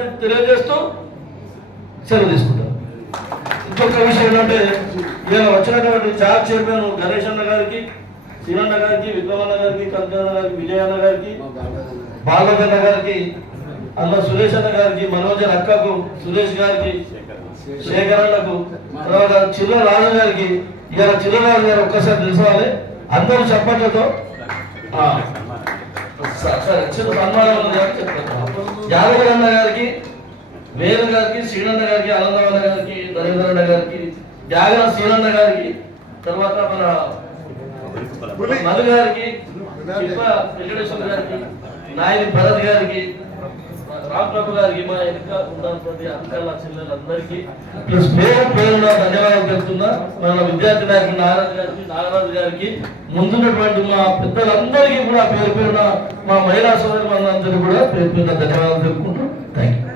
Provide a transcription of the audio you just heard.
ధన్యవాదాలు తెలియజేస్తూ సెలవు తీసుకుంటాం ఇంకొక విషయం ఏంటంటే ఇలా వచ్చినటువంటి చార్ చైర్మన్ గణేష్ అన్న గారికి శివన్న గారికి విక్రమన్న గారికి కనకన్న గారికి విజయ అన్న గారికి బాలగన్న గారికి అన్న సురేష్ అన్న గారికి మనోజర్ అక్కకు సురేష్ గారికి శేఖర్ అన్నకు తర్వాత చిల్ల రాజు గారికి ఇవాళ చిల్ల రాజు గారు ఒక్కసారి తెలుసుకోవాలి అందరూ చప్పట్లతో సరే చిన్న సన్మానం ఉంది కాబట్టి చెప్తాను యాదగిరి అన్న గారికి వేలు గారికి శ్రీనన్న గారికి ఆనందవన్న గారికి ధనేంద్రన్న గారికి యాగన శ్రీనన్న గారికి తర్వాత మన మధు గారికి వెంకటేశ్వర గారికి నాయని భరత్ గారికి రాంప్రభు గారికి మా వెనుక ఉన్నటువంటి అంకల చెల్లెలందరికీ ప్లస్ పేరు పేరున ధన్యవాదాలు తెలుపుతున్నా. మన విద్యార్థి నాయకులు నాగరాజు గారికి నాగరాజు గారికి ముందున్నటువంటి మా పెద్దలందరికీ కూడా పేరు పేరున మా మహిళా సోదరులందరికీ కూడా పేరు పేరున ధన్యవాదాలు యూ